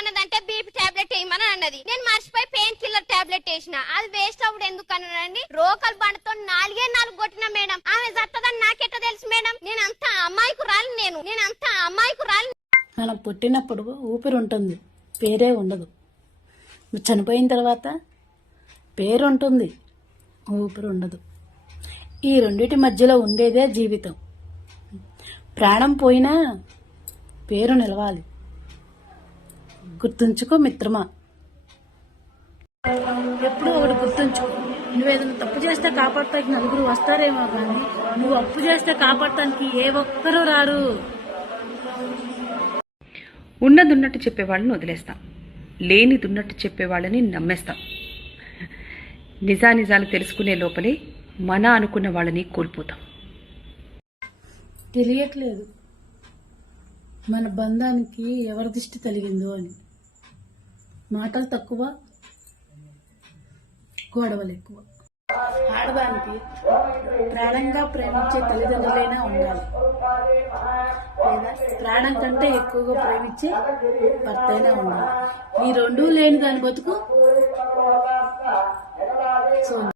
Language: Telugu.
ఏమన్నదంటే బీపీ టాబ్లెట్ వేయమని అన్నది. నేను మర్చిపోయి పెయిన్ కిల్లర్ టాబ్లెట్ వేసిన. అది వేస్ట్ అవ్వడు ఎందుకు అన్నానండి. రోకల్ బండతో 4 కొట్టిన మేడం. ఆమె చత్తదని నాకెట్ట తెలుసు మేడం? నేనంత అమ్మాయికురాలి. నేనంత అమ్మాయికురాలి. మనం పుట్టినప్పుడు ఊపిరి ఉంటుంది, పేరే ఉండదు. చనిపోయిన తర్వాత పేరు ఉంటుంది, ఊపిరి ఉండదు. ఈ రెండిటి మధ్యలో ఉండేదే జీవితం. ప్రాణం పోయినా పేరు నిలవాలి. గుర్తుంచుకో మిత్రమా. ఎప్పుడు ఒకటి గుర్తుంచుకో, నువ్వేదైనా తప్పు చేస్తే కాపాడటానికి నలుగురు వస్తారేమో కానీ నువ్వు అప్పు చేస్తే కాపాడటానికి ఏ ఒక్కరూ రారు. ఉన్నదున్నట్టు చెప్పేవాళ్ళని వదిలేస్తాం, లేనిదున్నట్టు చెప్పేవాళ్ళని నమ్మేస్తాం. నిజానిజాలు తెలుసుకునే లోపలే మన అనుకున్న వాళ్ళని కోల్పోతాం. తెలియట్లేదు మన బంధానికి ఎవరి దిష్టి తగిలిందో అని. మాటలు తక్కువ, గొడవలు ఎక్కువ. ఆడదానికి ప్రాణంగా ప్రేమించే తల్లిదండ్రులైనా ఉండాలి, లేదా ప్రాణం కంటే ఎక్కువగా ప్రేమించే భర్త అయినా ఉండాలి. ఈ రెండూ లేని దాని బతుకు